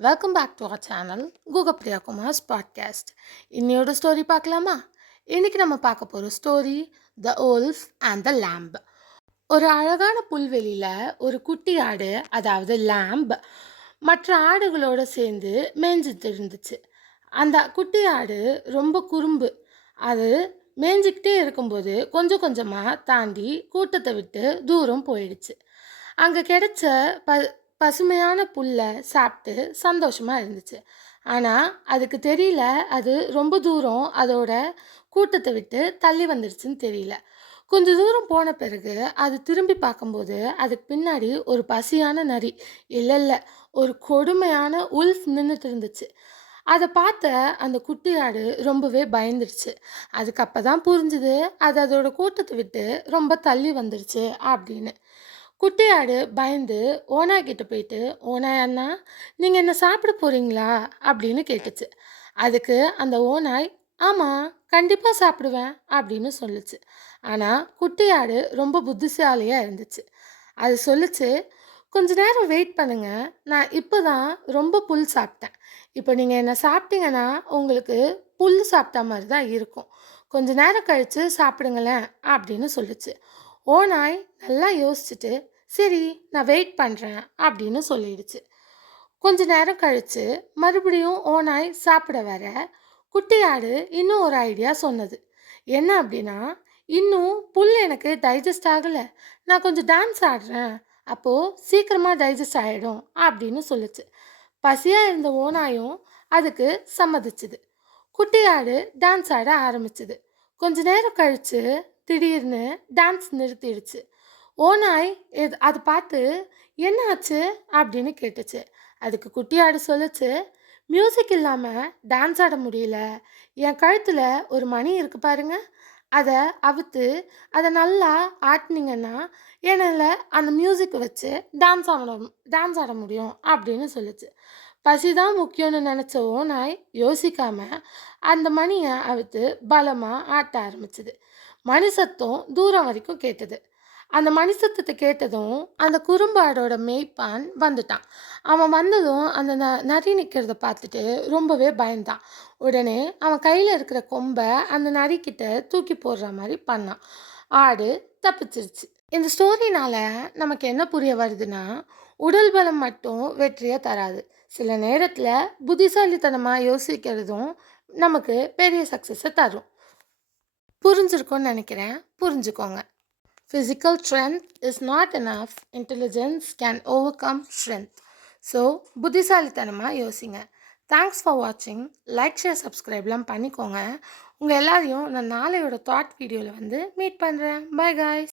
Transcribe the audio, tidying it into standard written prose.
Welcome back to our channel Google Priya Kumar's podcast. இன்னையோட story பார்க்கலாமா? இன்னைக்கு நம்ம பார்க்க போகிற story the wolf and the lamb. ஒரு அழகான புல்வெளியில் ஒரு குட்டி ஆடு, அதாவது லேம்ப், மற்ற ஆடுகளோட சேர்ந்து மேய்ஞ்சிட்டு இருந்துச்சு. அந்த குட்டி ஆடு ரொம்ப குறும்பு. அது மேய்ஞ்சிக்கிட்டே இருக்கும்போது கொஞ்சம் கொஞ்சமாக தாண்டி கூட்டத்தை விட்டு தூரம் போயிடுச்சு. அங்கே கிடைச்ச ப பசுமையான புல்லை சாப்பிட்டு சந்தோஷமாக இருந்துச்சு. ஆனால் அதுக்கு தெரியல, அது ரொம்ப தூரம் அதோட கூட்டத்தை விட்டு தள்ளி வந்துடுச்சுன்னு தெரியல. கொஞ்சம் தூரம் போன பிறகு அது திரும்பி பார்க்கும்போது அதுக்கு பின்னாடி ஒரு பசியான நரி, இல்லை இல்லை, ஒரு கொடுமையான உல்ஃப் நின்றுட்டு இருந்துச்சு. அதை பார்த்த அந்த குட்டி ஆடு ரொம்பவே பயந்துருச்சு. அதுக்கு அப்போ தான் புரிஞ்சுது அது அதோட கூட்டத்தை விட்டு ரொம்ப தள்ளி வந்துருச்சு அப்படின்னு. குட்டி ஆடு பயந்து ஓனாய் கிட்ட போயிட்டு, ஓனாய் அண்ணா, நீங்கள் என்ன சாப்பிட போறீங்களா அப்படின்னு கேட்டுச்சு. அதுக்கு அந்த ஓனாய், ஆமாம், கண்டிப்பாக சாப்பிடுவேன் அப்படின்னு சொல்லுச்சு. ஆனால் குட்டி ஆடு ரொம்ப புத்திசாலியாக இருந்துச்சு. அது சொல்லுச்சு, கொஞ்ச நேரம் வெயிட் பண்ணுங்க, நான் இப்போ தான் ரொம்ப புல் சாப்பிட்டேன். இப்போ நீங்கள் என்ன சாப்பிட்டீங்கன்னா உங்களுக்கு புல் சாப்பிட்டா மாதிரி தான் இருக்கும். கொஞ்ச நேரம் கழித்து சாப்பிடுங்களேன் அப்படின்னு சொல்லுச்சு. ஓநாய் நல்லா யோசிச்சுட்டு, சரி, நான் வெயிட் பண்ணுறேன் அப்படின்னு சொல்லிடுச்சு. கொஞ்ச நேரம் கழித்து மறுபடியும் ஓநாய் சாப்பிட வர குட்டி ஆடு இன்னும் ஒரு ஐடியா சொன்னது. என்ன அப்படின்னா, இன்னும் புல் எனக்கு டைஜஸ்ட் ஆகலை, நான் கொஞ்சம் டான்ஸ் ஆடுறேன், அப்போது சீக்கிரமாக டைஜஸ்ட் ஆகிடும் அப்படின்னு சொல்லுச்சு. பசியாக இருந்த ஓநாயும் அதுக்கு சம்மதிச்சுது. குட்டி ஆடு டான்ஸ் ஆட ஆரம்பிச்சுது. கொஞ்ச நேரம் கழித்து திடீர்னு டான்ஸ் நிறுத்திடுச்சு. ஓநாய் அது பார்த்து, என்ன ஆச்சு அப்படின்னு கேட்டுச்சு. அதுக்கு குட்டி ஆடு சொல்லுச்சு, மியூசிக் இல்லாமல் டான்ஸ் ஆட முடியல, என் கழுத்தில் ஒரு மணி இருக்கு பாருங்க, அதை அவுத்து அதை நல்லா ஆட்டினீங்கன்னா என்னால் அந்த மியூசிக் வச்சு டான்ஸ் ஆட முடியும் அப்படின்னு சொல்லுச்சு. பசி தான் முக்கியம்னு நினச்ச ஓநாய் யோசிக்காம அந்த மணியை அவுத்து பலமாக ஆட்ட ஆரம்பிச்சுது. மணி சத்தம் தூரம் வரைக்கும் கேட்டது. அந்த மணி சத்தத்தை கேட்டதும் அந்த குறும்பாடோட மேய்ப்பான் வந்துட்டான். அவன் வந்ததும் அந்த நரி நிற்கிறத பார்த்துட்டு ரொம்பவே பயந்தான். உடனே அவன் கையில் இருக்கிற கொம்பை அந்த நரிக்கிட்ட தூக்கி போடுற மாதிரி பண்ணான். ஆடு தப்பிச்சிருச்சு. இந்த ஸ்டோரினால நமக்கு என்ன புரிய வருதுன்னா, உடல் பலம் மட்டும் வெற்றியை தராது. சில நேரத்தில் புத்திசாலித்தனமாக யோசிக்கிறதும் நமக்கு பெரிய சக்ஸஸை தரும். புரிஞ்சிருக்கும்னு நினைக்கிறேன். புரிஞ்சுக்கோங்க. Physical strength is not enough. Intelligence can overcome strength. So புத்திசாலித்தனமாக யோசிங்க. தேங்க்ஸ் ஃபார் வாட்சிங். லைக், ஷேர், சப்ஸ்கிரைப்லாம் பண்ணிக்கோங்க. உங்கள் எல்லாரையும் நான் நாளையோட தாட் வீடியோவில் வந்து மீட் பண்ணுறேன். By guys.